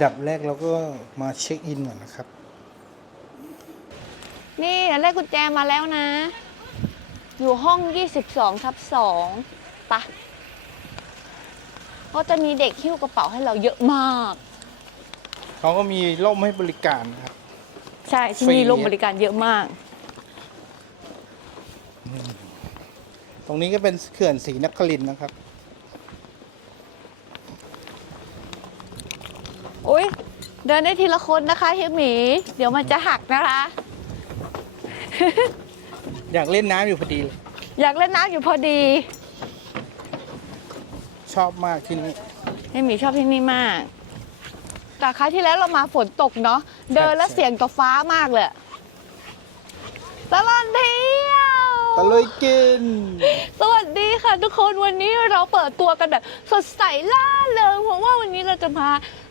อันดับแรกเราก็มาเช็คอินก่อนนะครับ นี่ได้กุญแจมาแล้วนะ อยู่ห้อง 22ทับ2ปะก็จะมีเด็กหิ้วกระเป๋าให้เราเยอะมาก เขาก็มีร่มให้บริการนะครับ ใช่ที่ฟรีนี่ร่มบริการเยอะมาก ตรงนี้ก็เป็นเขื่อนศรีนครินทร์นะครับ อุ้ยเดินได้ทีละคนนะคะเฮียหมี เดี๋ยวมันจะหักนะคะ อยากเล่นน้ำอยู่พอดีเลยอยากเล่นน้ำอยู่พอดีชอบมากที่นี่ เฮียหมีชอบที่นี่มาก แต่ครั้งที่แล้วเรามาฝนตกเนาะเดินแล้วใช่ เสียงกับฟ้ามากเลยตลอดเที่ยว ตะลุยกิน สวัสดีค่ะทุกคนวันนี้เราเปิดตัวกันแบบสดใสล่าเริงเพราะว่าวันนี้เราจะมา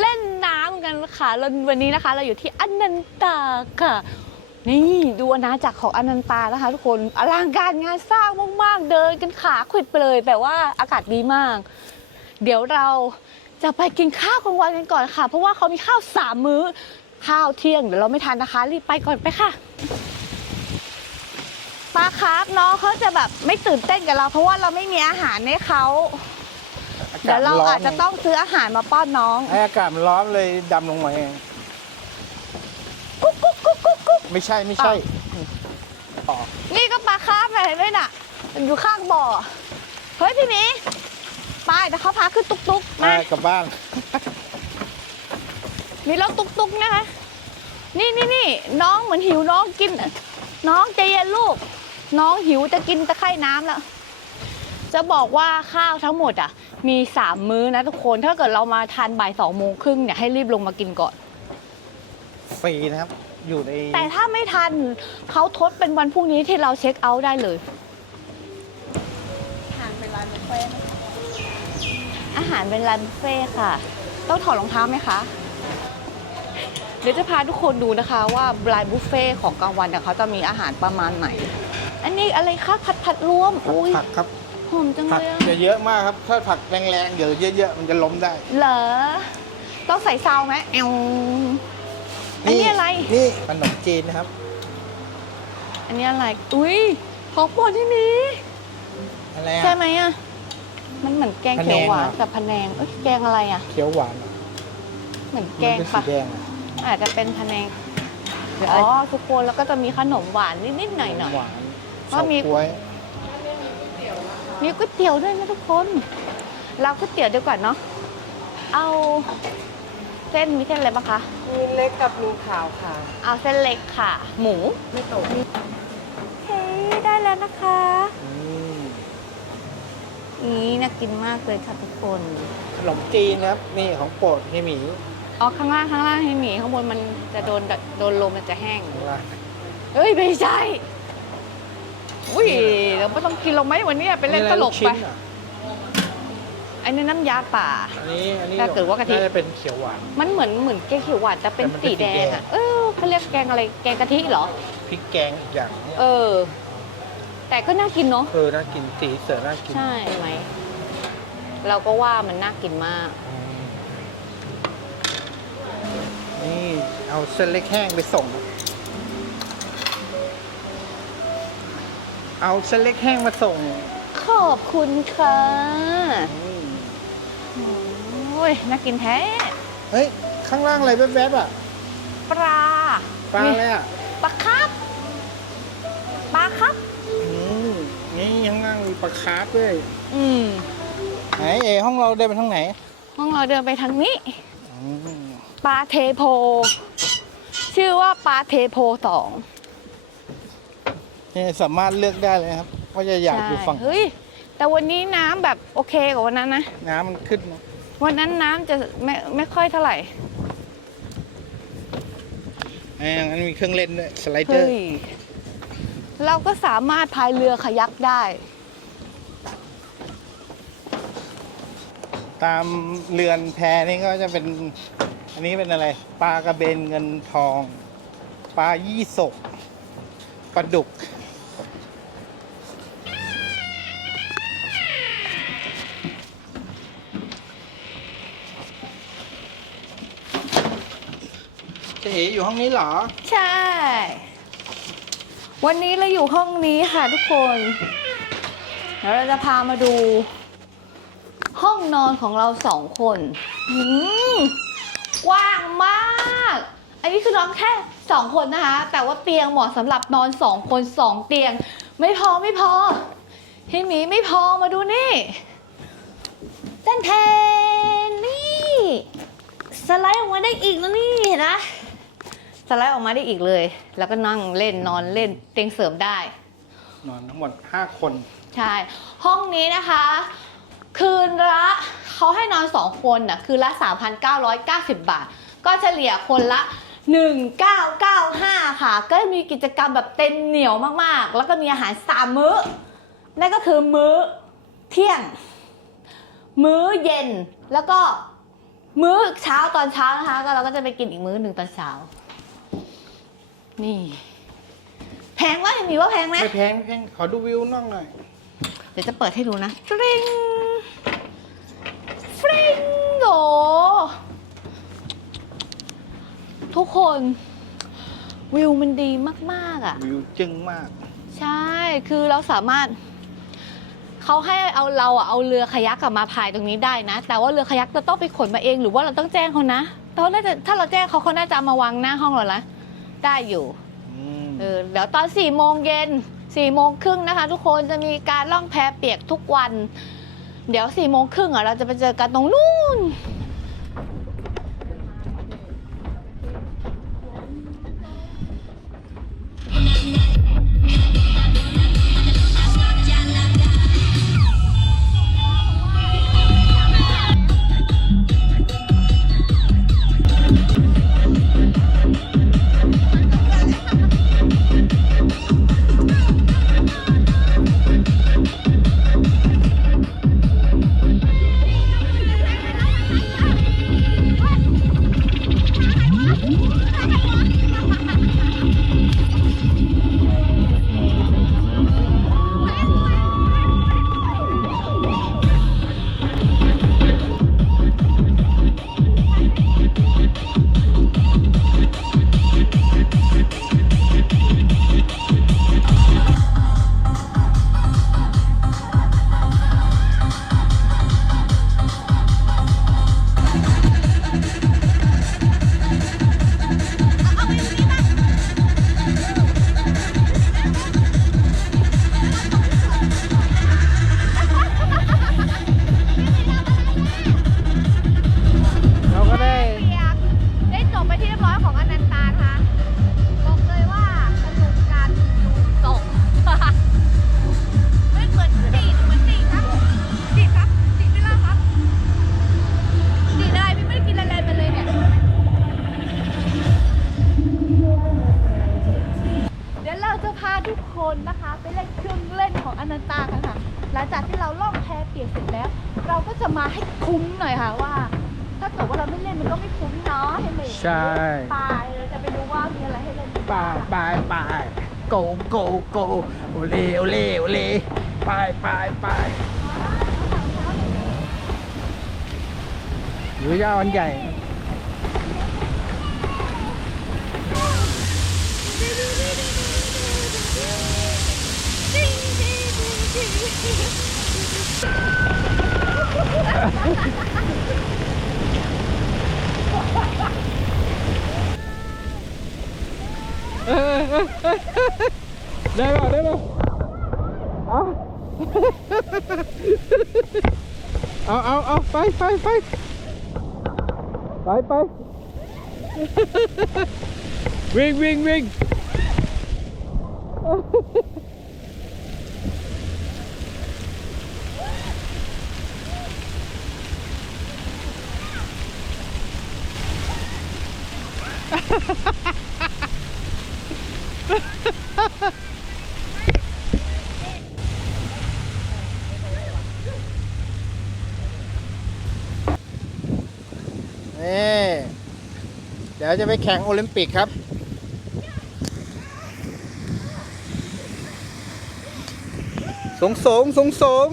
เล่นน้ำกันค่ะแล้ววันนี้นะคะ เราอยู่ที่อนันตาค่ะ นี่ดูอาณาจักรของอนันตานะคะ ทุกคนอลังการงานสร้างมากๆเดินกันขาขวิดไปเลย แต่ว่าอากาศดีมาก เดี๋ยวเราจะไปกินข้าวกลางวันกันก่อนค่ะ เพราะว่าเขามีข้าวสามมื้อข้าวเที่ยงเดี๋ยวเราไม่ทันนะคะรีบไปก่อนไปค่ะ ปลาคาร์ฟน้องเขาจะแบบไม่ตื่นเต้นกับเรา เพราะว่าเราไม่มีอาหารให้เขาอาเดี๋กาศยวเราร้อนอาจจะต้องซื้ออาหารมาป้อนน้องไออากาศมันร้อนเลยดำลงมาเองกุ๊กกุ๊กกุ๊กกุ๊กกุ๊กไม่ใช่ไม่ใช่อ๋อนี่ก็ปลาคาร์ฟนะเห็นไหมน่ะมันอยู่ข้างบ่อเฮ้ยพี่หมีไปเดี๋ยวเขาพาขึ้นตุ๊กตุ๊กมามา กลับบ้านมีรถตุ๊กตุ๊กนะคะนี่นี่นี่น้องเหมือนหิวน้องกิน น้องใจเย็นลูก น้องหิวจะกินตะไคร่น้ำแล้ว จะบอกว่าข้าวทั้งหมดอะ มีสามมื้อนะทุกคน ถ้าเกิดเรามาทานบ่ายสองโมงครึ่งเนี่ยให้รีบลงมากินก่อน ฟรีนะครับ อยู่ในแต่ถ้าไม่ทันเขาทดเป็นวันพรุ่งนี้ที่เราเช็คเอาท์ได้เลยอาหารเป็นร้านบุฟเฟ่อาหารเป็นร้านบุฟเฟ่ค่ะ ต้องถอดรองเท้าไหมคะ เดี๋ยวจะพาทุกคนดูนะคะว่าร้านบุฟเฟ่ของกลางวันเนี่ยเขาจะมีอาหารประมาณไหน อันนี้อะไรคะผัดผัดรวมอุ้ยผักครับหอมจังผักเลยอะจะเยอะมากครับ ถ้าผักแรงๆเดี๋ยวเยอะๆมันจะล้มได้เหรอต้องใส่ซาวไหมเอวอันนี้อะไร นี่ขนมจีนนะครับ อันนี้อะไร อุ้ยของโปรดที่มีอะไรใช่อะไหมอะมันเหมือนแกงพะแนงเขียวหวานเหรอ กับพะแนงเอ้ยแกงอะไรอะเขียวหวานอะเหมือนมันแกงเป็นสีปะแดงอะอาจจะเป็นพะแนงอ๋อทุกคนแล้วก็จะมีขนมหวานนิดๆหน่อยหวาน ก็เฉามี ก๊วยๆมีก๋วยเตี๋ยวด้วยนะทุกคน เราก๋วยเตี๋ยวดีกว่าเนาะ เอาเส้นมีเส้นอะไรบ้างคะ มีเล็กกับมีขาวค่ะ เอาเส้นเล็กค่ะ หมู ไม่ตกเฮ้ยได้แล้วนะคะ อืมอีน่ากินมากเลยค่ะทุกคน ขนมจีนนะครับ นี่ของโปรดเฮียหมีอ๋อข้างล่างข้างล่างให้หมีข้างบนมันจะโดนโดนลมมันจะแห้งข้างล่างเอ้ยไม่ใช่ อุ้ยเราไม่ต้องกินลงไหมวันนี้ไปเล่นตลกชิ้ไปนอะอันนี้น้ำยาป่า อันนี้อันนี้ถ้าเกิดว่ากะทิน่จะเป็นเขียวหวาน มันเหมือนเหมือนแกงเขียวหวานแต่เป็นแต่มันเป็สีนแดงสีแดอะงเออเขาเรียกแกงอะไร แกงกะทิเหรอ พริกแกงอีกอย่างเนี่ยเออ แต่ก็น่ากินเนาะ เออ น่ากินสีเสือน่ากิน ใช่ไหม เราก็ว่ามันน่ากินมากอืมนี่เอาเส้นเล็กแห้งไปส่ง เอาเส้นเล็กแห้งมาส่งขอบคุณค่ะอืมโอ้ยน่ากินแท้ เฮ้ย ข้างล่างอะไรแวบๆอะ ปลา ปลาอะไรอะ ปลาครับ ปลาครับอืมนี่ข้างล่างมีปลาคาร์ฟด้วย อืมไหนเอห้องเราเดินไปทางไหน ห้องเราเดินไปทางนี้อืมปลาเทโพ ชื่อว่าปลาเทโพสอง นี่สามารถเลือกได้เลยครับว่าจะอยากอยู่ฝั่ง ใช่เฮ้ย แต่วันนี้น้ำแบบโอเคกว่าวันนั้นนะ น้ำมันขึ้นนะวันนั้นน้ำจะไม่ไม่ค่อยเท่าไหร่ อ่างั้นมีเครื่องเล่นด้วยสไลเดอเฮ้ร์ ย เราก็สามารถพายเรือขยักได้ ตามเรือนแพนี่ก็จะเป็น อันนี้เป็นอะไรปลากระเบนเงินทองปลายี่สกปลาดุก เจ๊เอ๋อยู่ห้องนี้เหรอ ใช่ วันนี้เราอยู่ห้องนี้ค่ะทุกคนแล้วเราจะพามาดู ห้องนอนของเราสองคนอืมกว้างมาก อันนี้คือนอนแค่สองคนนะคะ แต่ว่าเตียงเหมาะสำหรับนอนสองคนสองเตียง ไม่พอไม่พอพี่หมีไม่พอมาดูนี่เต้นแทนนี่ สไลด์ออกมาได้อีกแล้วนี่เห็นนะ สไลด์ออกมาได้อีกเลย แล้วก็นั่งเล่นนอนเล่นเตียงเสริมได้ นอนทั้งหมด 5 คน ใช่ ห้องนี้นะคะ คืนละเขาให้นอน 2 คนน่ะคืนละ 3,990 บาท ก็เฉลี่ยคนละ 1995 ค่ะ ก็มีกิจกรรมแบบเต็มเหนียวมากๆ แล้วก็มีอาหาร 3 มื้อ นั่นก็คือมื้อเที่ยง มื้อเย็นแล้วก็มื้อเช้าตอนเช้านะคะก็เราก็จะไปกินอีกมื้อหนึ่งตอนเช้า นี่ แพงว่ามีว่าแพงไหมไม่แพงไม่แพงขอดูวิวน่องหน่อย เดี๋ยวจะเปิดให้ดูนะฟริงฟริงโหทุกคนวิวมันดีมาก ๆ อะ วิวจึงมาก ใช่คือเราสามารถเขาให้เอาเราอะเอาเรือคายักกลับมาพายตรงนี้ได้นะ แต่ว่าเรือคายักเราต้องไปขนมาเองหรือว่าเราต้องแจ้งเขานะแต่ว่าน่าจะถ้าเราแจ้งเขาเขาน่าจะเอามาวางหน้าห้องเราละ ได้อยู่อืมเออเดี๋ยวตอน4ี่โมงเย็น4ี่โมงครึ่งนะคะ ทุกคนจะมีการล่องแพเปียกทุกวัน เดี๋ยว4ี่โมงครึ่งอะเราจะไปเจอกันตรงนู้น โกโอเลโอเลโอเลไปไปไปหรือยาวอันใหญ่ ได้ป่ะได้ป่ะเอาเอาเอาเอาไปไปไปไปไปวิ่งวิ่งวิ่งนี่เดี๋ยวจะไปแข่งโอลิมปิกครับ สูงสูงสูงสูง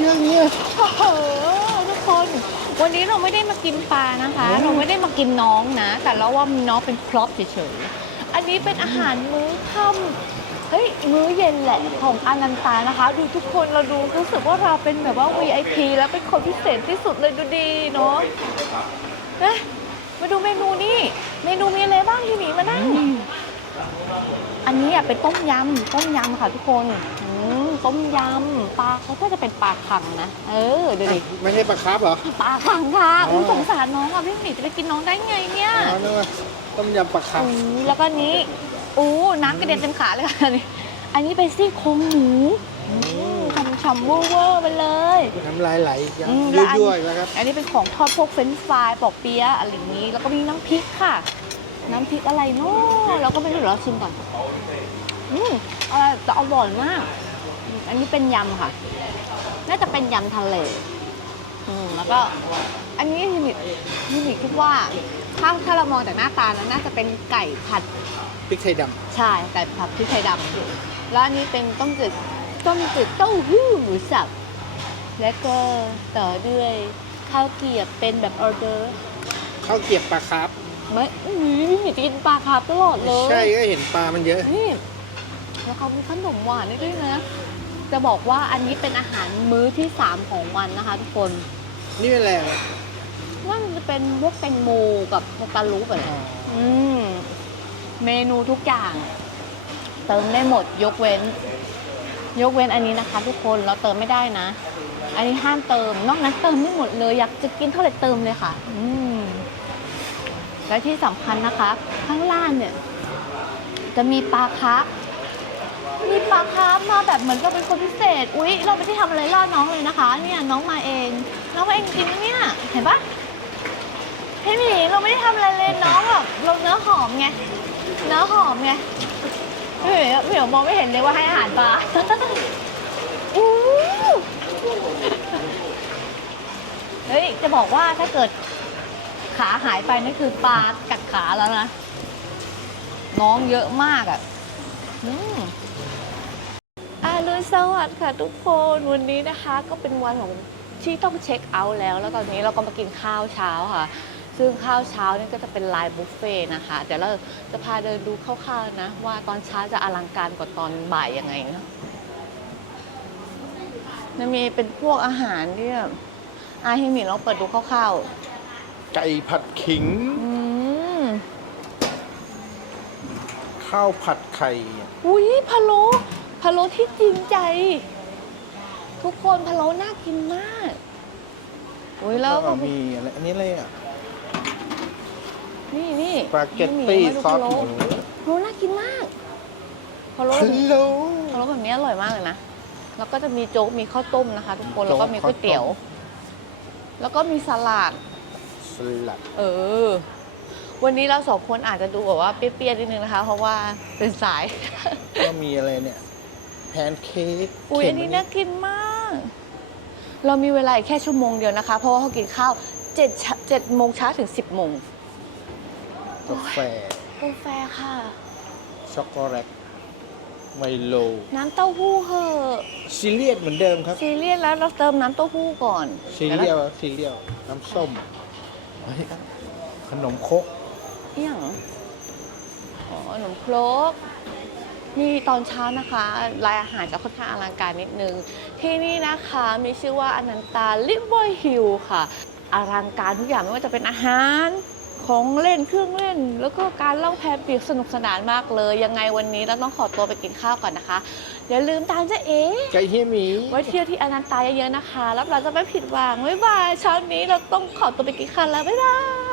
เยอะอย่างเงี้ย โอ้โหทุกคน วันนี้เราไม่ได้มากินปลานะคะอืมเราไม่ได้มากินน้องนะ แต่เราว่ามีน้องเป็นพร็อพเฉยๆ อันนี้เป็นอาหารมื้อค่ำเฮ้ยมื้อเย็นแหละของอนันตานะคะ ดูทุกคนเราดูรู้สึกว่าเราเป็นแบบว่า VIP แล้วเป็นคนพิเศษที่สุดเลยดูดีเนาะเอ๊ะมาดูเมนูนี่ เมนูมีอะไรบ้างที่หมีมานั่งอันนี้อะเป็นต้มยำต้มยำค่ะทุกคนอืม ต้มยำปลาเขาก็จะเป็นปลาคังนะเออดูดิไม่ใช่ปลาคาร์ฟเหรอปลาคังค่ะอ๋ออุ๊อุ้ยสงสารน้องอะพี่หมีจะไปกินน้องได้ไงเนี่ยอ๋อนึกว่าต้มยำปลาคาร์ฟอู้แล้วก็นี้อู้น้ำกระเด็นเต็มขาเลยค่ะนี่อันนี้เป็นซี่โครงหมูฉ่ำๆเวอร์ๆไปเลยน้ำลายไหลยังอืมแล้วอันยั่วๆอีกแล้วครับ อันนี้เป็นของทอดพวกเฟรนช์ฟรายปอกเปี๊ยะอะไรอย่างนี้ แล้วก็มีน้ำพริกค่ะ น้ำพริกอะไรเนาะเราก็ไม่รู้เดี๋ยวเราชิมก่อน อืมอะไรจะอร่อยมาก อืมอันนี้เป็นยำค่ะ น่าจะเป็นยำทะเล อืมแล้วก็ อันนี้ฮิมิฮิมิคิดว่า ถ้าถ้าเรามองจากหน้าตานะน่าจะเป็นไก่ผัดพริกไทยดใช่ไก่ผัดพริกไทยดำแล้วอันนี้เป็นต้มจืดต้มจืดเต้าหู้หมูสับ และก็ต่อด้วยข้าวเกรียบเป็นแบบออเดอร์ำข้าวเกรียบปลาคาร์ฟไม่อื้อหือพี่หมีจะกินปลาคาร์ฟตลอดเลย ใช่ก็เห็นปลามันเยอะ นี่แล้วเขามีขนมหวานด้วยนะ จะบอกว่าอันนี้เป็นอาหารมื้อที่3ของวันนะคะทุกคนนี่เป็นอะไรอะว่ามันจะเป็นพวกแตงโมกับสตาลูปอะไรอ๋ออืมเมนูทุกอย่าง เติมได้หมดยกเว้น ยกเว้นอันนี้นะคะ ทุกคนเราเติมไม่ได้นะ อันนี้ห้ามเติม นอกนั้นเติมได้หมดเลยอยากจะกินเท่าไหร่เติมเลยค่ะ อืมและที่สำคัญนะคะ ข้างล่างเนี่ย จะมีปลาคา มีปลาคาร์ฟมาแบบเหมือนกับเป็นคนพิเศษ อุ๊ย เราไม่ได้ทำอะไรล่อน้องเลยนะคะ เนี่ยน้องมาเองน้องมาเองจริงนะเนี่ย เห็นปะพี่หมีเราไม่ได้ทำอะไรเลยน้องแบบเราเนื้อหอมไง เนื้อหอมไงพี่หมีพี่หมีมองไม่เห็นเลยว่าให้อาหารปลาอู้เฮ้ย จะบอกว่าถ้าเกิดขาหายไปนั่นคือปลากัดขาแล้วนะ น้องเยอะมากอะ่ะ อืม อารุณสวัสดิ์ค่ะทุกคนวันนี้นะคะก็เป็นวันของที่ต้องเช็คเอาท์แล้ว แล้วตอนนี้เราก็มากินข้าวเช้าค่ะ ซึ่งข้าวเช้านี่ก็จะเป็นไลน์บุฟเฟ่ต์นะคะเดี๋ยวเราจะพาเดินดูคร่าวๆนะ ว่าตอนเช้าจะอลังการกว่าตอนบ่ายยังไงนะมันมีเป็นพวกอาหารที่แบบอาให้หมีลองเปิดดูคร่าวไก่ผัดขิง ๆ อืมข้าวผัดไข่อุ้ยพะโล้ พะโล้ที่จริงใจ ทุกคนพะโล้น่ากินมากอุ้ยแล้วก็มีอะไรอันนี้อะไรอะ นี่นี่สปาเกตตี้นี่ซอสพะหโล้มูพะโล้น่ากินมากพะโล้ฮัลโหลพะโล้แบบนี้อร่อยมากเลยนะแล้วก็จะมีโจ๊กมีข้าวต้มนะคะ ทุกคนแล้วก็มีก๋วยเตี๋ยวข้าวต้แล้วก็มีสลัดสลัดเออ วันนี้เราสองคนอาจจะดูแบบว่าเปรี้ยวๆนิดนึงนะคะ เพราะว่าเป็นสาย ก็มีอะไรเนี่ยแพ นเค้กอุ้ยเข็อัมนนี้น่ากินมาก เรามีเวลาอีกแค่ชั่วโมงเดียวนะคะ เพราะว่าเขากินข้าวเจ็ดเจ็ดโมงเช้าถึงสิบโมงกาแฟกาแฟค่ะ ช็อกโกแลตไมโล น้ำเต้าหู้เหอะซีเรียสเหมือนเดิมครับ ซีเรียสแล้วเราเติมน้ำเต้าหู้ก่อน ซีเรียลซีเรียลน้ำส้มเฮ้ยขนมครกเอี่ยงอ๋อขนมครก นี่ตอนเช้านะคะรายอาหารจะค่อนข้างอลังการนิดนึง ที่นี่นะคะมีชื่อว่าอนันตาลิเวอร์ฮิลค่ะ อลังการทุกอย่างไม่ว่าจะเป็นอาหารของเล่นเครื่องเล่น แล้วก็การล่องแพเปียกสนุกสนานมากเลย ยังไงวันนี้เราต้องขอตัวไปกินข้าวก่อนนะคะอย่าลืมตามเจ๊เอ๋ไก่เฮียหมีไว้เที่ยวที่อนันตาเยอะๆนะคะรับรองจะไม่ผิดหวังบ๊ายบายเช้านี้เราต้องขอตัวไปกินข้าวแล้วบ๊ายบาย